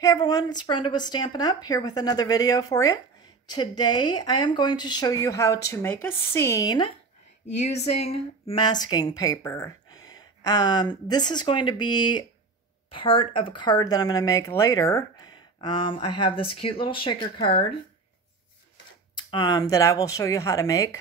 Hey everyone, it's Brenda with Stampin' Up! Here with another video for you. Today I am going to show you how to make a scene using masking paper. This is going to be part of a card that I'm going to make later. I have this cute little shaker card that I will show you how to make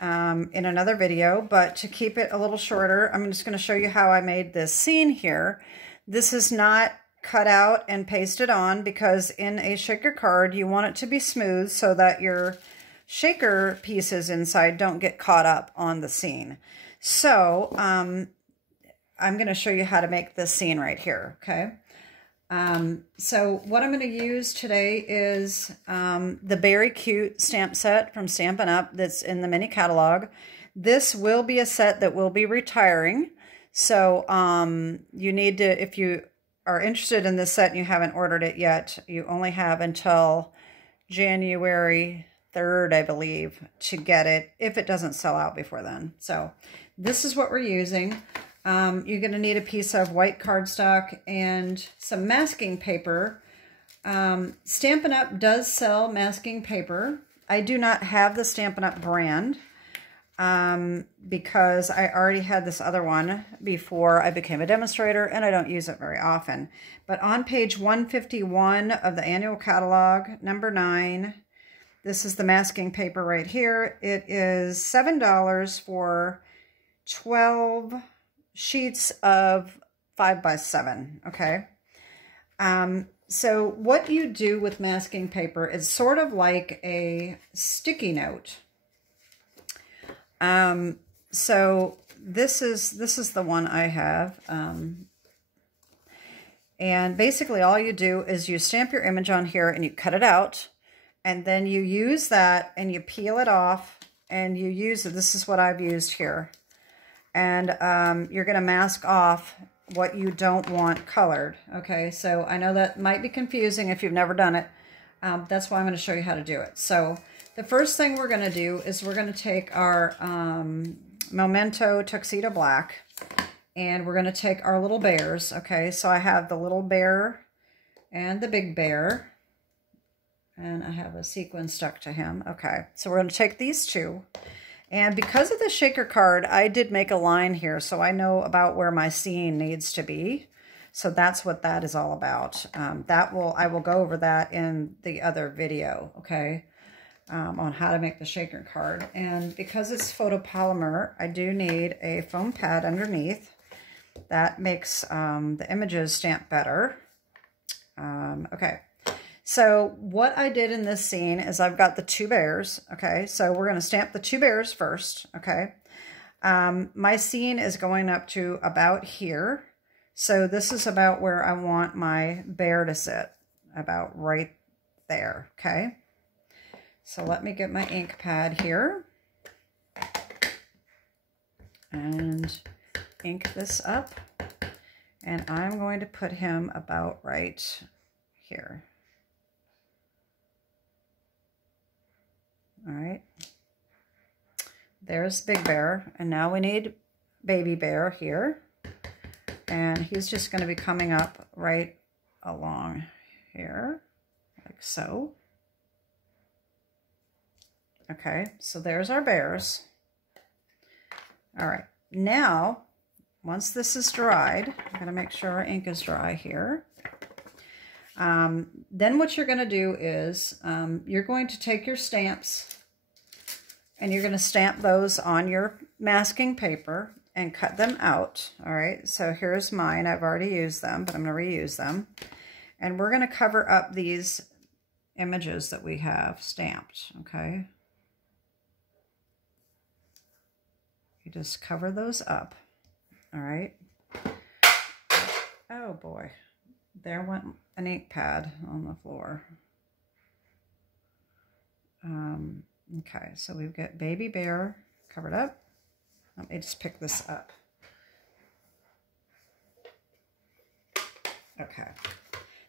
in another video, but to keep it a little shorter, I'm just going to show you how I made this scene here. This is not cut out and pasted on because in a shaker card you want it to be smooth so that your shaker pieces inside don't get caught up on the scene. So I'm going to show you how to make this scene right here, okay? So what I'm going to use today is the Beary Cute Stamp Set from Stampin' Up! That's in the mini catalog. This will be a set that will be retiring. So you need to, if you are interested in this set and you haven't ordered it yet, you only have until January 3rd, I believe, to get it if it doesn't sell out before then. So this is what we're using. You're going to need a piece of white cardstock and some masking paper. Stampin' Up! Does sell masking paper. I do not have the Stampin' Up! Brand because I already had this other one before I became a demonstrator and I don't use it very often. But on page 151 of the annual catalog, number 9, this is the masking paper right here. It is $7 for 12 sheets of 5x7, okay? So what you do with masking paper is sort of like a sticky note. So this is the one I have. And basically all you do is you stamp your image on here and you cut it out, and then you use that and you peel it off and you use it. This is what I've used here. And you're going to mask off what you don't want colored. Okay, so I know that might be confusing if you've never done it. That's why I'm going to show you how to do it. So the first thing we're going to do is we're going to take our Memento Tuxedo Black, and we're going to take our little bears. Okay, so I have the little bear and the big bear, and I have a sequin stuck to him. Okay, so we're going to take these two. And because of the shaker card, I did make a line here, so I know about where my scene needs to be. So that's what that is all about. I will go over that in the other video, okay, on how to make the shaker card. And because it's photopolymer, I do need a foam pad underneath. That makes the images stamp better. Okay. So what I did in this scene is I've got the two bears, okay? So we're going to stamp the two bears first, okay? My scene is going up to about here. So this is about where I want my bear to sit, about right there, okay? So let me get my ink pad here and ink this up. And I'm going to put him about right here. All right, there's Big Bear, and now we need Baby Bear here, and he's just going to be coming up right along here, like so. Okay, so there's our bears. All right, now, once this is dried, I'm going to make sure our ink is dry here. Then what you're going to do is you're going to take your stamps and you're going to stamp those on your masking paper and cut them out. All right, so here's mine. I've already used them, but I'm going to reuse them. And we're going to cover up these images that we have stamped, okay? You just cover those up, all right? Oh boy, there went an ink pad on the floor. Okay, so we've got Baby Bear covered up. Let me just pick this up. Okay,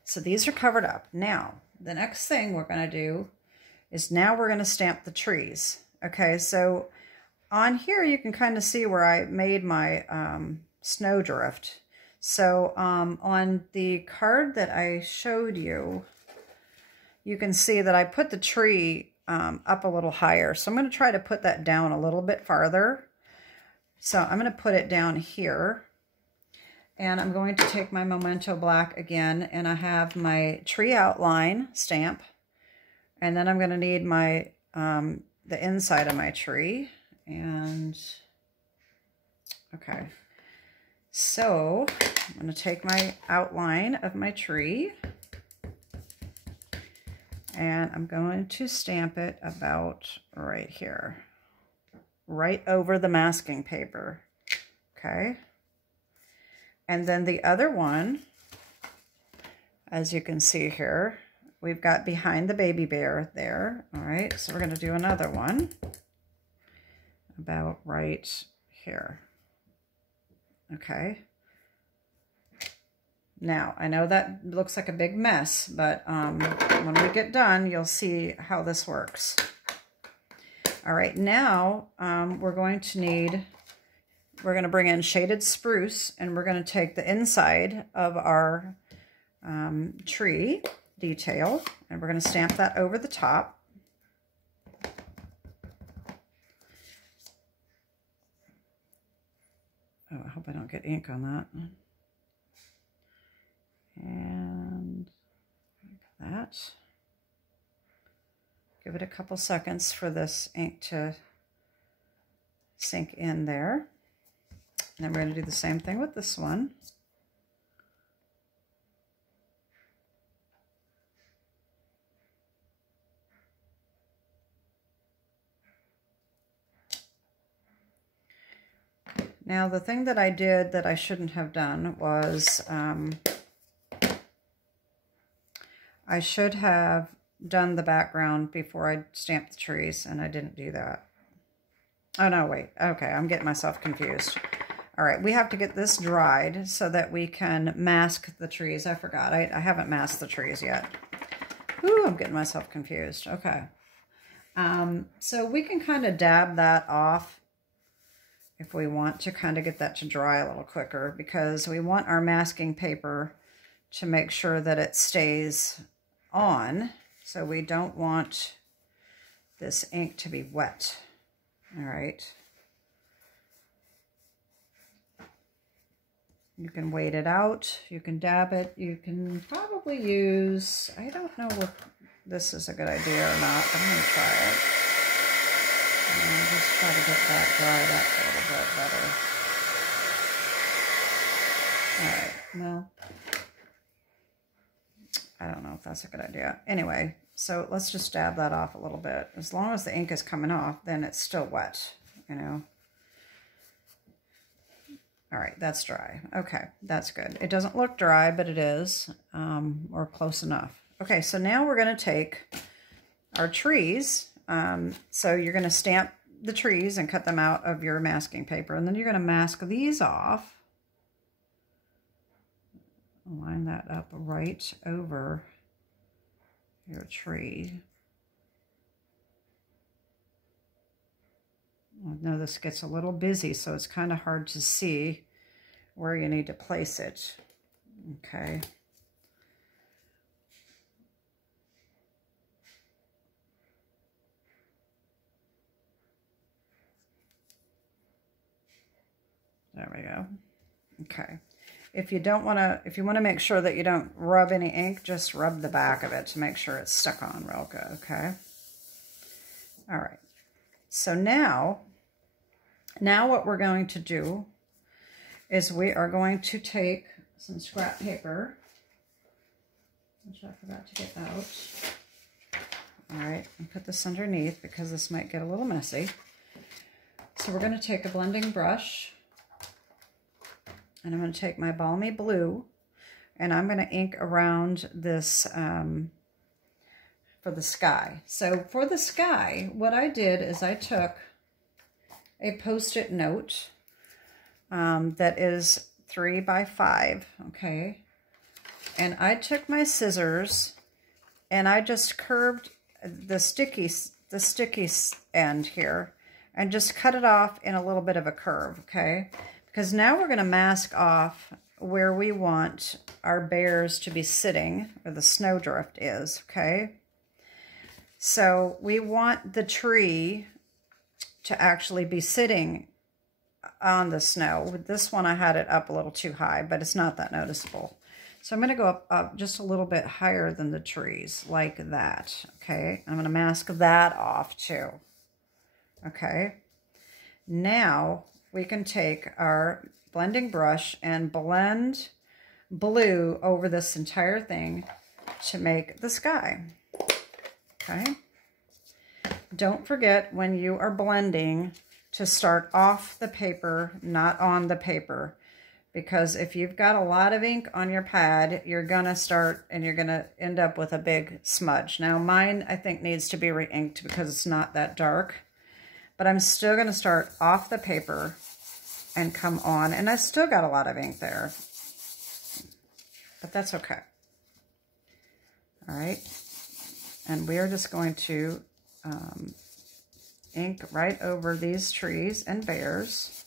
so these are covered up. Now, the next thing we're going to do is now we're going to stamp the trees. Okay, so on here you can kind of see where I made my snowdrift. So on the card that I showed you, you can see that I put the tree up a little higher. So I'm going to try to put that down a little bit farther. So I'm going to put it down here. And I'm going to take my Memento Black again, and I have my tree outline stamp. And then I'm going to need my the inside of my tree. And okay. So I'm going to take my outline of my tree. And I'm going to stamp it about right here, right over the masking paper, okay? And then the other one, as you can see here, we've got behind the baby bear there, all right? So we're gonna do another one about right here, okay? Now, I know that looks like a big mess, but when we get done, you'll see how this works. All right, now we're going to bring in shaded spruce, and we're going to take the inside of our tree detail, and we're going to stamp that over the top. Oh, I hope I don't get ink on that. And like that. Give it a couple seconds for this ink to sink in there. And then we're going to do the same thing with this one. Now the thing that I did that I shouldn't have done was I should have done the background before I stamped the trees, and I didn't do that. Oh, no, wait. Okay, I'm getting myself confused. All right, we have to get this dried so that we can mask the trees. I forgot. I haven't masked the trees yet. Ooh, I'm getting myself confused. Okay. So we can kind of dab that off if we want to kind of get that to dry a little quicker, because we want our masking paper to make sure that it stays on, so we don't want this ink to be wet. All right. You can wait it out, you can dab it, you can probably use, I don't know if this is a good idea or not, but I'm going to try it. And just try to get that dried up a little bit better. All right, well, I don't know if that's a good idea. Anyway, so let's just dab that off a little bit. As long as the ink is coming off, then it's still wet, you know. All right, that's dry. Okay, that's good. It doesn't look dry, but it is, or close enough. Okay, so now we're going to take our trees. So you're going to stamp the trees and cut them out of your masking paper, and then you're going to mask these off. Line that up right over your tree. I know this gets a little busy, so it's kind of hard to see where you need to place it. Okay. There we go. Okay. If you want to make sure that you don't rub any ink, just rub the back of it to make sure it's stuck on real good, okay? All right. So now what we're going to do is we are going to take some scrap paper, which I forgot to get out. All right, and put this underneath because this might get a little messy. So we're going to take a blending brush, and I'm going to take my Balmy Blue, and I'm going to ink around this for the sky. So for the sky, what I did is I took a Post-it note that is 3 by 5, okay? And I took my scissors and I just curved the sticky end here and just cut it off in a little bit of a curve, okay? Because now we're going to mask off where we want our bears to be sitting, or the snowdrift is, okay? So we want the tree to actually be sitting on the snow. With this one, I had it up a little too high, but it's not that noticeable. So I'm going to go up just a little bit higher than the trees, like that, okay? I'm going to mask that off too, okay? Now we can take our blending brush and blend blue over this entire thing to make the sky, okay? Don't forget when you are blending to start off the paper, not on the paper. Because if you've got a lot of ink on your pad, you're going to start and you're going to end up with a big smudge. Now mine, I think, needs to be re-inked because it's not that dark. But I'm still going to start off the paper and come on. And I still got a lot of ink there. But that's okay. All right. And we are just going to ink right over these trees and bears.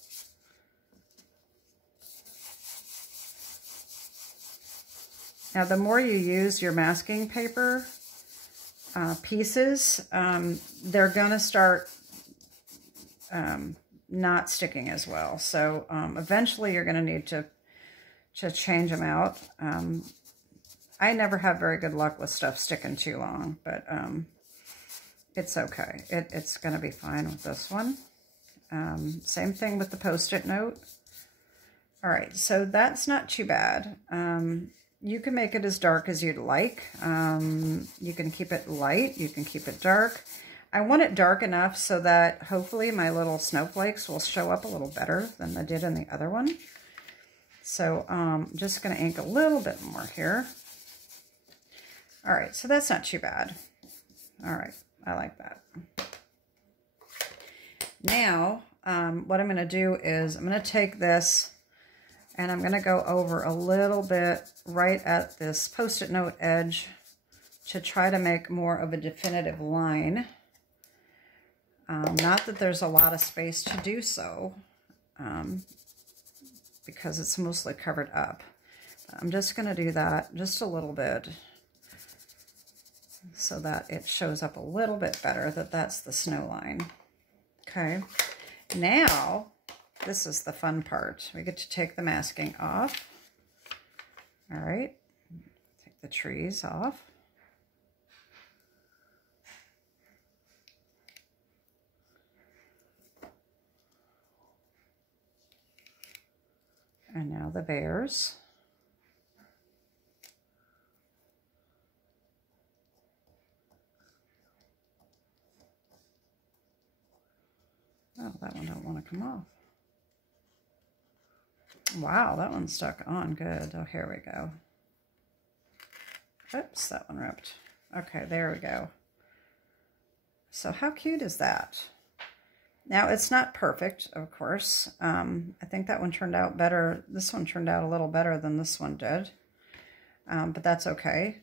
Now, the more you use your masking paper pieces, they're going to start not sticking as well. So eventually you're going to need to change them out. I never have very good luck with stuff sticking too long, but it's okay. It's going to be fine with this one. Same thing with the Post-it note. All right, so that's not too bad. You can make it as dark as you'd like. You can keep it light. You can keep it dark. I want it dark enough so that hopefully my little snowflakes will show up a little better than they did in the other one. So I'm just going to ink a little bit more here. All right, so that's not too bad. All right, I like that. Now, what I'm going to do is I'm going to take this and I'm going to go over a little bit right at this Post-it note edge to try to make more of a definitive line. Not that there's a lot of space to do so, because it's mostly covered up. I'm just going to do that just a little bit so that it shows up a little bit better that that's the snow line. Okay, now this is the fun part. We get to take the masking off. All right, take the trees off. And now the bears. Oh, that one don't want to come off. Wow, that one stuck on good. Oh, here we go. Oops, that one ripped. Okay, there we go. So how cute is that? Now, it's not perfect, of course. I think that one turned out better. This one turned out a little better than this one did. But that's okay.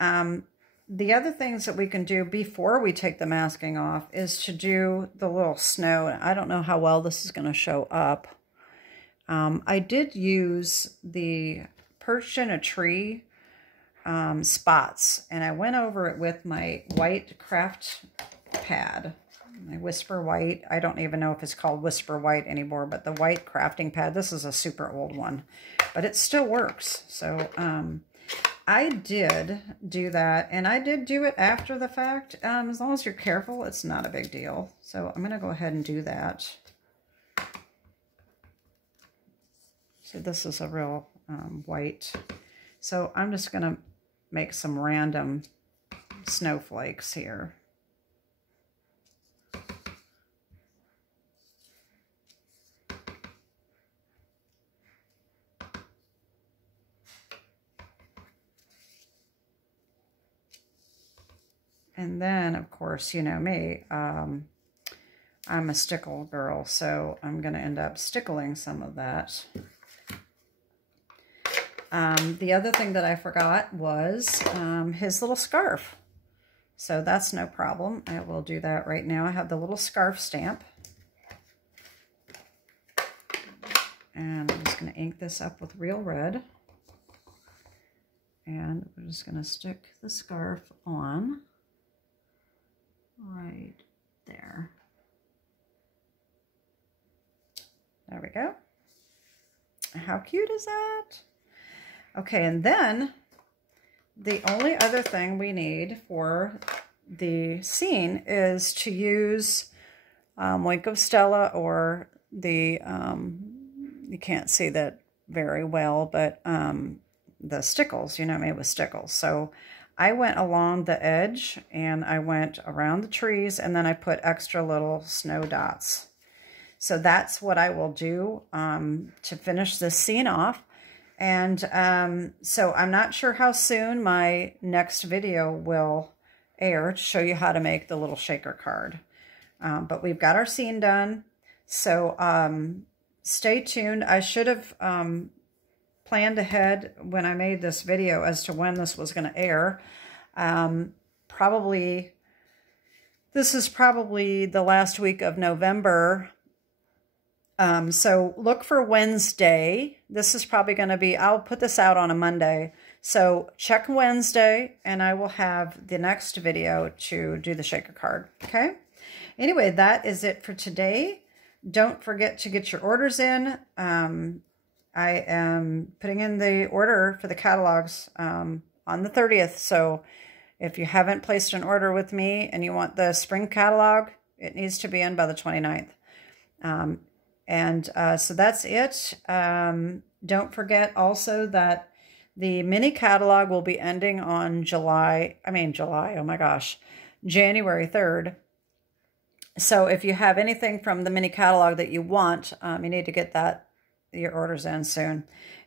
The other things that we can do before we take the masking off is to do the little snow. I don't know how well this is going to show up. I did use the Perched in a Tree spots, and I went over it with my white craft pad, my Whisper White. I don't even know if it's called Whisper White anymore, but the white crafting pad. This is a super old one, but it still works. So I did do that, and I did do it after the fact. As long as you're careful, it's not a big deal. So I'm going to go ahead and do that. So this is a real white. So I'm just going to make some random snowflakes here. And then, of course, you know me, I'm a stickle girl, so I'm going to end up stickling some of that. The other thing that I forgot was his little scarf. So that's no problem. I will do that right now. I have the little scarf stamp. And I'm just going to ink this up with real red. And we're just going to stick the scarf on right there. There we go. How cute is that? Okay, and then the only other thing we need for the scene is to use Wink of Stella, or the, you can't see that very well, but the Stickles, you know, made with Stickles. So I went along the edge and I went around the trees, and then I put extra little snow dots. So that's what I will do to finish this scene off. And so I'm not sure how soon my next video will air to show you how to make the little shaker card. But we've got our scene done. So stay tuned. I should have planned ahead when I made this video as to when this was going to air. This is probably the last week of November. So look for Wednesday. This is probably going to be, I'll put this out on a Monday. So check Wednesday and I will have the next video to do the shaker card. Okay. Anyway, that is it for today. Don't forget to get your orders in. I am putting in the order for the catalogs on the 30th. So if you haven't placed an order with me and you want the spring catalog, it needs to be in by the 29th. So that's it. Don't forget also that the mini catalog will be ending on January 3rd. So if you have anything from the mini catalog that you want, you need to get your orders in soon.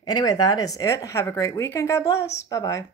Anyway, that is it. Have a great week and God bless. Bye-bye.